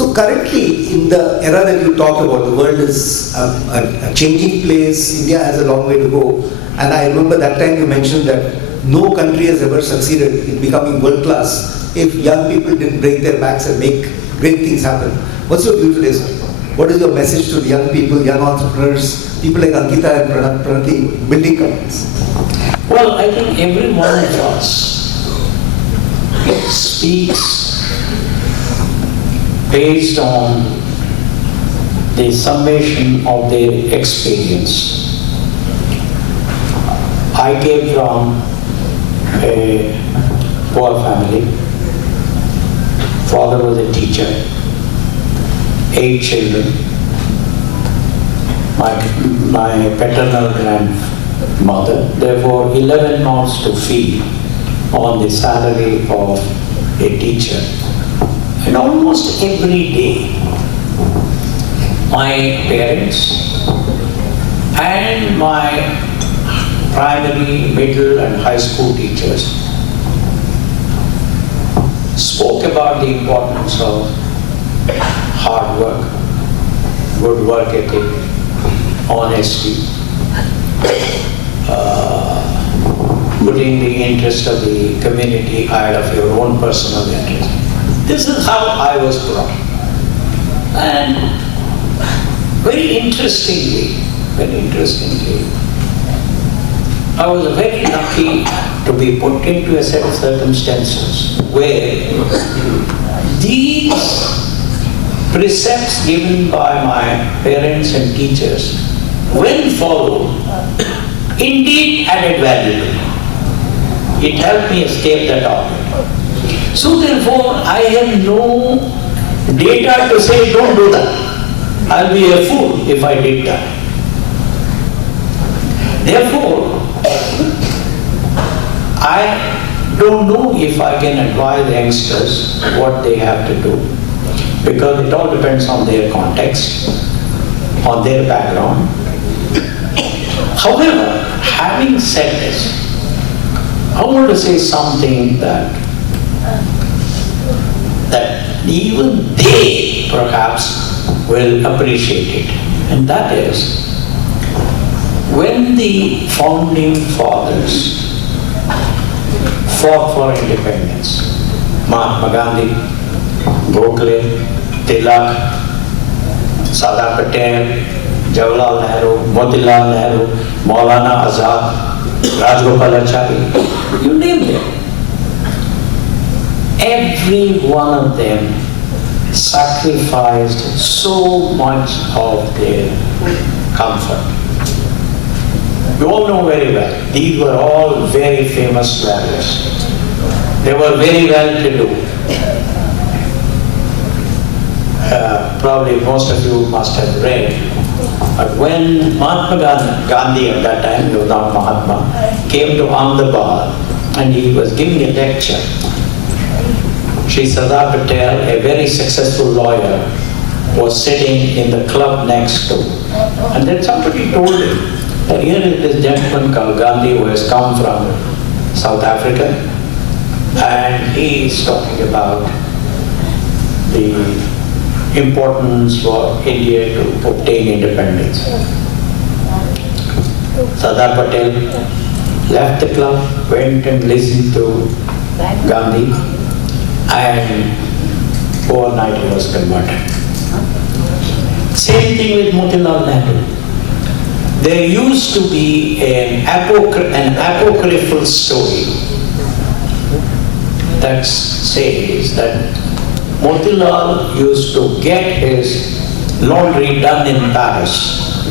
So currently, in the era that you talk about, the world is a changing place. India has a long way to go. And I remember that time you mentioned that no country has ever succeeded in becoming world class if young people didn't break their backs and make great things happen. What's your view today, sir? What is your message to the young people, young entrepreneurs, people like Ankita and Pranati building companies? Well, I think every one of us speaks based on the summation of their experience. I came from a poor family. Father was a teacher, 8 children. My paternal grandmother, therefore 11 mouths to feed on the salary of a teacher. And almost every day, my parents and my primary, middle and high school teachers spoke about the importance of hard work, good work ethic, honesty, putting the interest of the community ahead of your own personal interest. This is how I was brought up. And very interestingly, I was very lucky to be put into a set of circumstances where these precepts given by my parents and teachers, when followed, indeed added value to me. It helped me escape that orbit. So therefore, I have no data to say, don't do that. I'll be a fool if I did that. Therefore, I don't know if I can advise youngsters what they have to do, because it all depends on their context, on their background. However, having said this, I want to say something that even they perhaps will appreciate it. And that is, when the founding fathers fought for independence, Mahatma Gandhi, Gokhale, Tilak, Sardar Patel, Jawaharlal Nehru, Motilal Nehru, Maulana Azad, Rajgopalachari, you name them. Every one of them sacrificed so much of their comfort. You all know very well, these were all very famous warriors. They were very well to do. Probably most of you must have read. But when Mahatma Gandhi at that time, he was not Mahatma, came to Ahmedabad and he was giving a lecture, Shri Sardar Patel, a very successful lawyer, was sitting in the club next to. And then somebody told him that here is this gentleman called Gandhi who has come from South Africa, and he is talking about the importance for India to obtain independence. Sardar Patel left the club, went and listened to Gandhi, and overnight he was converted. Same thing with Motilal Nehru. There used to be an apocryphal story that says that Motilal used to get his laundry done in Paris.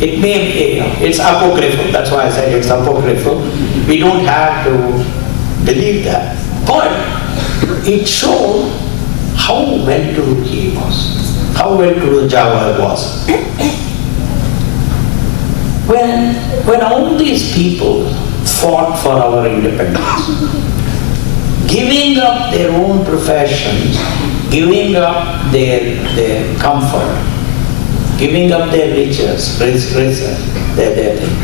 It's apocryphal, that's why I said it's apocryphal. We don't have to believe that. But it showed how well-to-do he was, how well-to-do Jawahar was. When all these people fought for our independence, giving up their own professions, giving up their comfort, giving up their riches, their thing,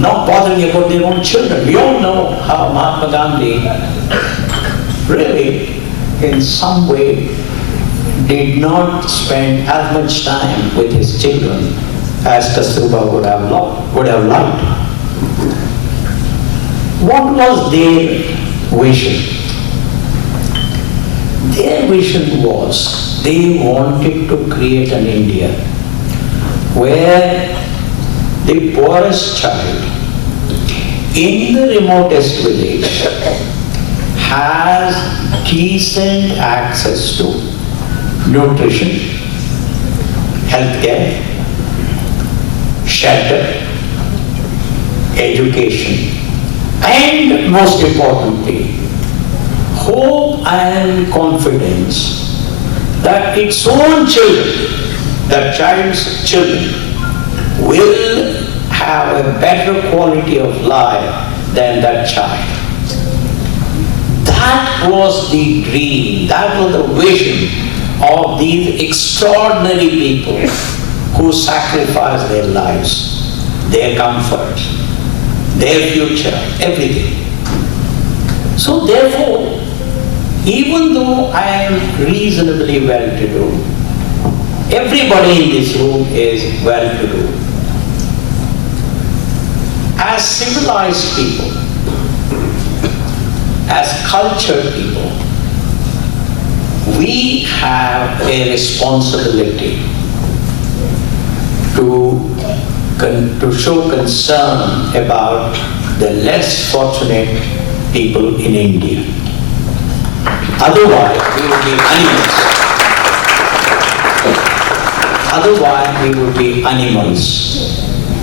not bothering about their own children. We all know how Mahatma Gandhi really, in some way, did not spend as much time with his children as Kasturba would have liked. What was their vision? Their vision was they wanted to create an India where the poorest child in the remotest village has decent access to nutrition, healthcare, shelter, education, and most importantly, hope and confidence that its own children, that child's children, will have a better quality of life than that child. That was the dream, that was the vision of these extraordinary people who sacrificed their lives, their comfort, their future, everything. So therefore, even though I am reasonably well-to-do, everybody in this room is well-to-do. As civilized people, as cultured people, we have a responsibility to show concern about the less fortunate people in India. Otherwise, we would be animals. Otherwise, we would be animals.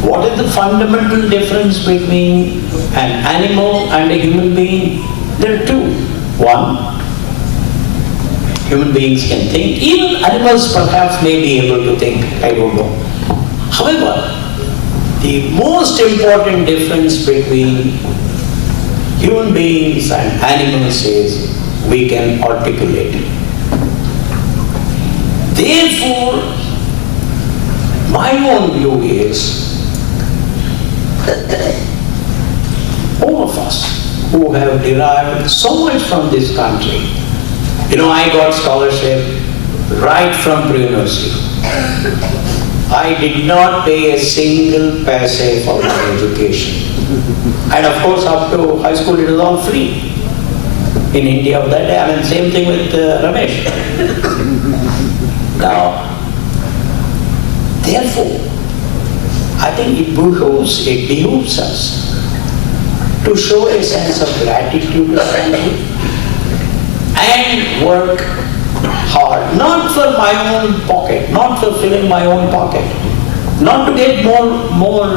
What is the fundamental difference between an animal and a human being? There are two. One, human beings can think. Even animals perhaps may be able to think, I don't know. However, the most important difference between human beings and animals is we can articulate. Therefore, my own view is all of us who have derived so much from this country. You know, I got scholarship right from pre-university. I did not pay a single paise for my education. And of course, up to high school, it was all free. In India of that day, I mean, same thing with Ramesh. Now, therefore, I think it behooves us to show a sense of gratitude to the country and work hard, not for my own pocket, not for filling my own pocket, not to get more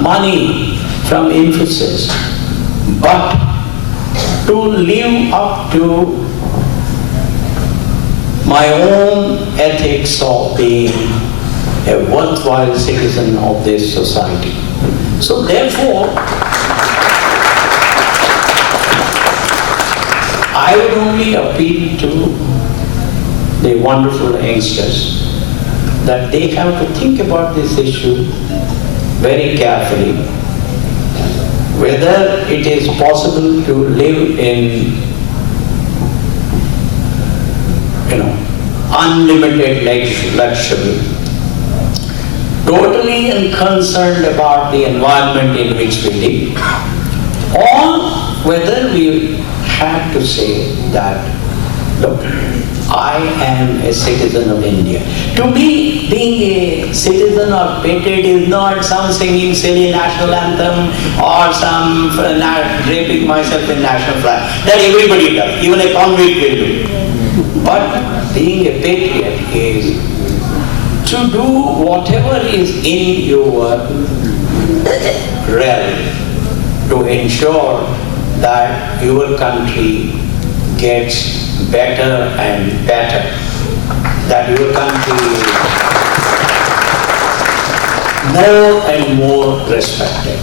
money from Infosys, but to live up to my own ethics of being a worthwhile citizen of this society. So therefore, I would only appeal to the wonderful youngsters that they have to think about this issue very carefully, whether it is possible to live in, unlimited luxury, totally unconcerned about the environment in which we live, or whether we have to say that, look, I am a citizen of India. To me, being a citizen or patriot is not some singing silly national anthem or some draping myself in national flag. That everybody does, even a convict will do. But being a patriot is to do whatever is in your realm to ensure that your country gets better and better, that your country is more and more respected.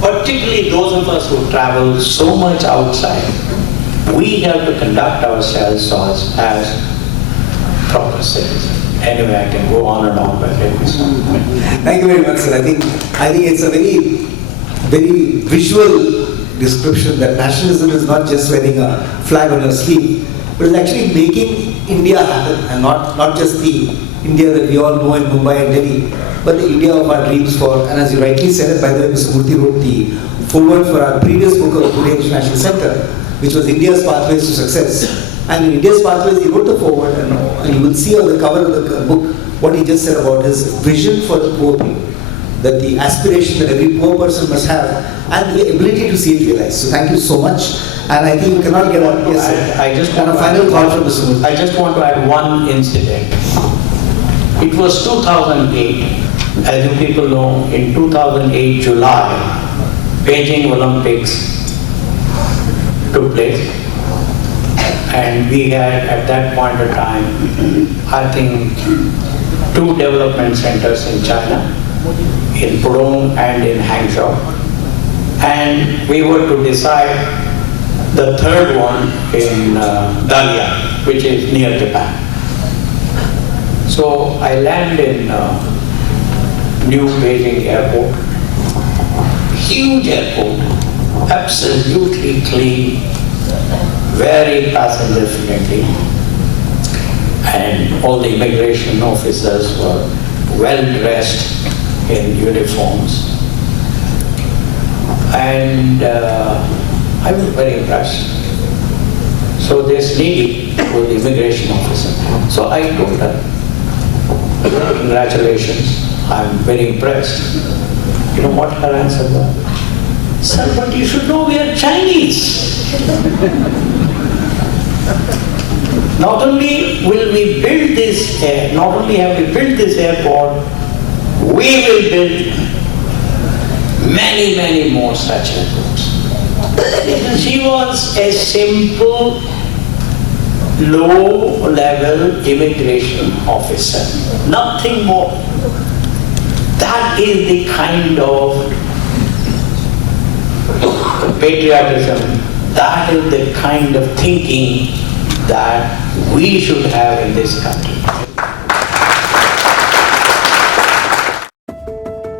Particularly those of us who travel so much outside, we have to conduct ourselves as proper citizens. Anyway, I can go on and on, but let me stop. Thank you very much, sir. I think it's a very visual description that nationalism is not just wearing a flag on your sleeve, but it's actually making India happen, and not just the India that we all know in Mumbai and Delhi, but the India of our dreams for, and as you rightly said, by the way, Mr. Murthy wrote the foreword for our previous book of Pune International Center, which was India's Pathways to Success. And in India's Pathways, he wrote the foreword, and you will see on the cover of the book what he just said about his vision for the poor people, that the aspiration that every poor person must have, and the ability to see it realized. So thank you so much, and I think you cannot get on. Yes, sir. I just and want a final thought from Mr. Murthy. I just want to add one incident. It was 2008. As you people know, in 2008 July, Beijing Olympics took place. And we had, at that point of time, I think, 2 development centers in China, in Pudong and in Hangzhou. And we were to decide the third one in Dalian, which is near Japan. So I land in New Beijing Airport, huge airport, absolutely clean, very passenger friendly, and all the immigration officers were well dressed in uniforms, and I was very impressed. So this lady was the immigration officer. So I told her, congratulations, I'm very impressed. You know what her answer was? Sir, but you should know we are Chinese. Not only will we build this, not only have we built this airport, we will build many, many more such airports. She was a simple, low-level immigration officer, nothing more. That is the kind of patriotism, that is the kind of thinking that we should have in this country.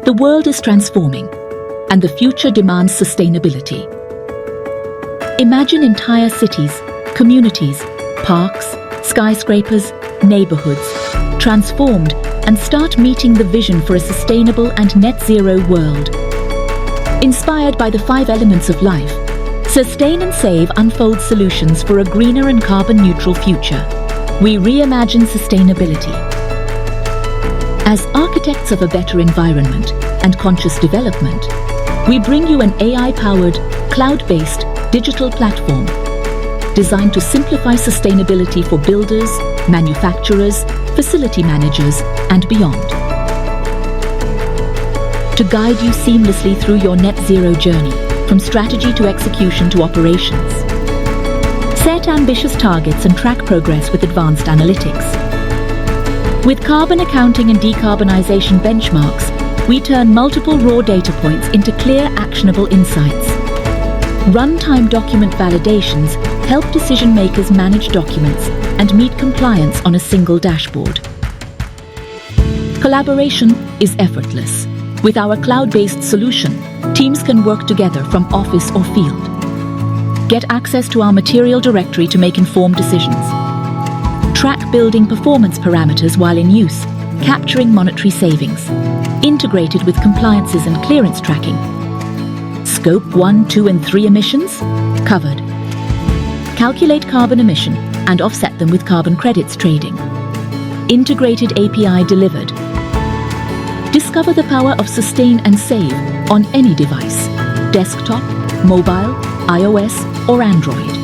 The world is transforming, and the future demands sustainability. Imagine entire cities, communities, parks, skyscrapers, neighborhoods transformed and start meeting the vision for a sustainable and net zero world. Inspired by the 5 elements of life, Sustain and Save unfolds solutions for a greener and carbon-neutral future. We reimagine sustainability. As architects of a better environment and conscious development, we bring you an AI-powered, cloud-based digital platform designed to simplify sustainability for builders, manufacturers, facility managers, and beyond. To guide you seamlessly through your net zero journey, from strategy to execution to operations. Set ambitious targets and track progress with advanced analytics. With carbon accounting and decarbonization benchmarks, we turn multiple raw data points into clear, actionable insights. Runtime document validations help decision makers manage documents and meet compliance on a single dashboard. Collaboration is effortless. With our cloud-based solution, teams can work together from office or field. Get access to our material directory to make informed decisions. Track building performance parameters while in use, capturing monetary savings. Integrated with compliances and clearance tracking. Scope 1, 2, and 3 emissions? Covered. Calculate carbon emission and offset them with carbon credits trading. Integrated API delivered. Discover the power of Sustain and Save on any device, desktop, mobile, iOS, or Android.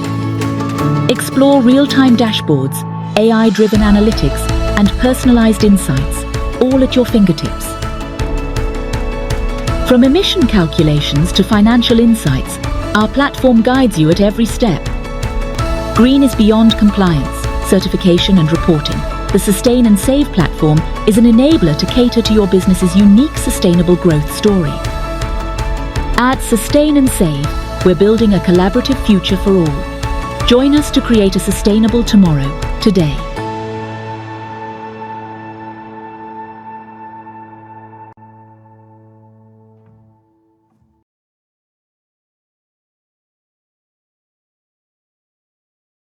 Explore real-time dashboards, AI-driven analytics, and personalized insights, all at your fingertips. From emission calculations to financial insights, our platform guides you at every step. Green is beyond compliance, certification, and reporting. The Sustain and Save platform is an enabler to cater to your business's unique sustainable growth story. At Sustain and Save, we're building a collaborative future for all. Join us to create a sustainable tomorrow, today.